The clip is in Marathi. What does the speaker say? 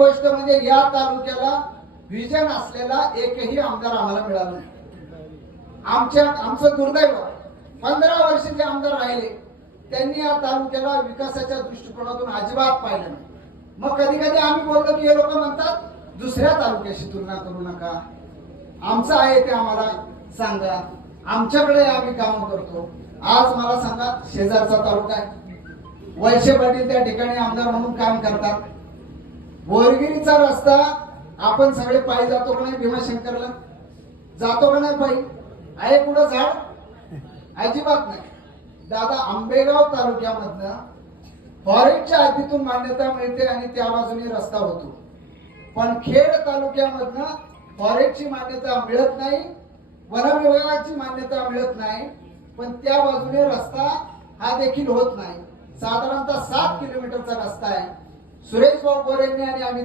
गोष्ट म्हणजे या तालुक्याला विजन असलेला एकही आमदार आम्हाला मिळाला नाही. आमचं दुर्दैव 15 वर्ष जे आमदार राहिले त्यांनी या तालुक्याला विकासाच्या दृष्टिकोनातून अजिबात पाहिलं नाही. मग कधी कधी आम्ही बोललो की हे लोक म्हणतात दुसऱ्या तालुक्याशी तुलना करू नका, आमचं आहे ते आम्हाला सांगा, आमच्याकडे आम्ही काम करतो. आज मला सांगा, शेजारचा तालुका आहे, वळसे पाटील त्या ठिकाणी आमदार म्हणून काम करतात. बोरगिरीचा रस्ता आपण सगळे पायी जातो का नाही? भीमाशंकरला जातो का नाही पायी? आहे कुठं झाड? अजिबात नाही. दादा, आंबेगाव तालुक्यामधनं फॉरेस्टच्या हद्दीतून मान्यता मिळते आणि त्या बाजूने रस्ता होतो, पण खेड तालुक्यामधनं फॉरेस्टची मान्यता मिळत नाही, वन विभागाची मान्यता मिळत नाही, पण त्या बाजूने रस्ता हा देखील होत नाही. साधारणतः 7 किलोमीटरचा रस्ता आहे. सुरेश भाऊ गोरेंनी आणि आम्ही